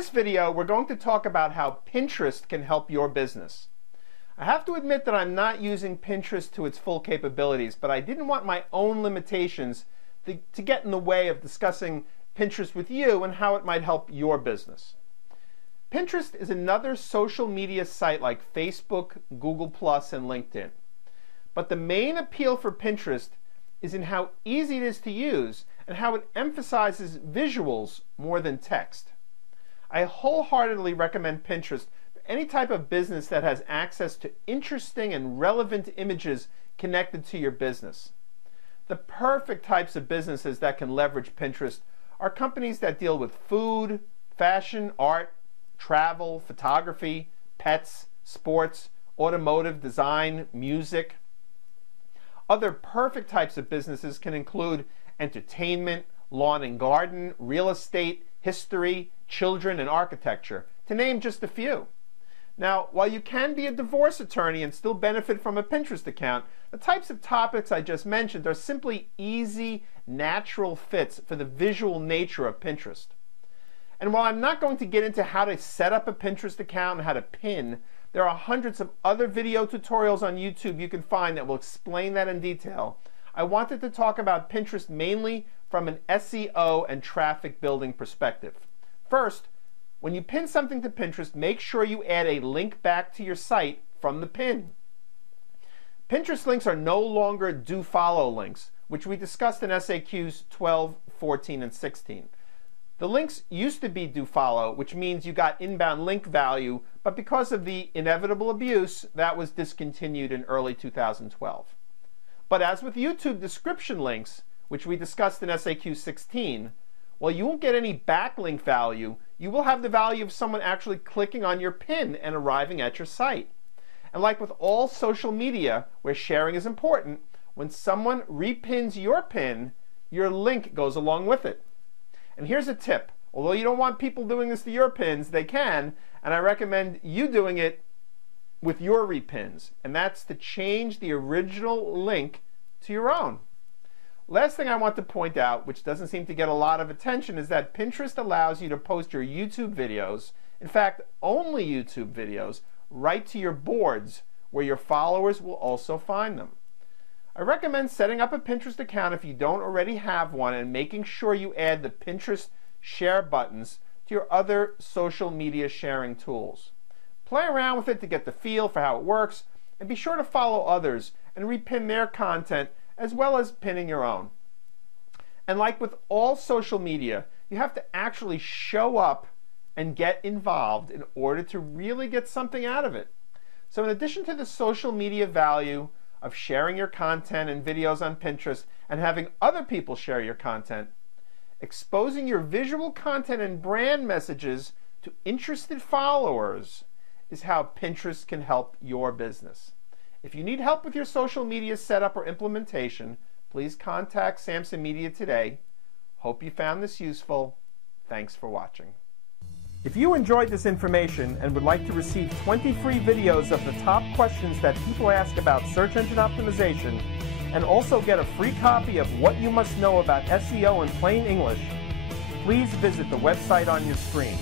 this video, we're going to talk about how Pinterest can help your business. I have to admit that I'm not using Pinterest to its full capabilities, but I didn't want my own limitations to get in the way of discussing Pinterest with you and how it might help your business. Pinterest is another social media site like Facebook, Google+, and LinkedIn. But the main appeal for Pinterest is in how easy it is to use and how it emphasizes visuals more than text. I wholeheartedly recommend Pinterest for any type of business that has access to interesting and relevant images connected to your business. The perfect types of businesses that can leverage Pinterest are companies that deal with food, fashion, art, travel, photography, pets, sports, automotive, design, music. Other perfect types of businesses can include entertainment, lawn and garden, real estate, history, children, and architecture, to name just a few. Now, while you can be a divorce attorney and still benefit from a Pinterest account, the types of topics I just mentioned are simply easy, natural fits for the visual nature of Pinterest. And while I'm not going to get into how to set up a Pinterest account and how to pin, there are hundreds of other video tutorials on YouTube you can find that will explain that in detail. I wanted to talk about Pinterest mainly from an SEO and traffic building perspective. First, when you pin something to Pinterest, make sure you add a link back to your site from the pin. Pinterest links are no longer do follow links, which we discussed in SAQs 12, 14, and 16. The links used to be do follow, which means you got inbound link value, but because of the inevitable abuse, that was discontinued in early 2012. But as with YouTube description links, which we discussed in SAQ 16, while you won't get any backlink value, you will have the value of someone actually clicking on your pin and arriving at your site. And like with all social media, where sharing is important, when someone repins your pin, your link goes along with it. And here's a tip. Although you don't want people doing this to your pins, they can, and I recommend you doing it with your repins, and that's to change the original link to your own. Last thing I want to point out, which doesn't seem to get a lot of attention, is that Pinterest allows you to post your YouTube videos, in fact, only YouTube videos, right to your boards, where your followers will also find them. I recommend setting up a Pinterest account if you don't already have one and making sure you add the Pinterest share buttons to your other social media sharing tools. Play around with it to get the feel for how it works, and be sure to follow others and repin their content as well as pinning your own. And like with all social media, you have to actually show up and get involved in order to really get something out of it. So in addition to the social media value of sharing your content and videos on Pinterest and having other people share your content, exposing your visual content and brand messages to interested followers is how Pinterest can help your business. If you need help with your social media setup or implementation, please contact Samson Media today. Hope you found this useful. Thanks for watching. If you enjoyed this information and would like to receive 20 free videos of the top questions that people ask about search engine optimization, and also get a free copy of What You Must Know About SEO in Plain English, please visit the website on your screen.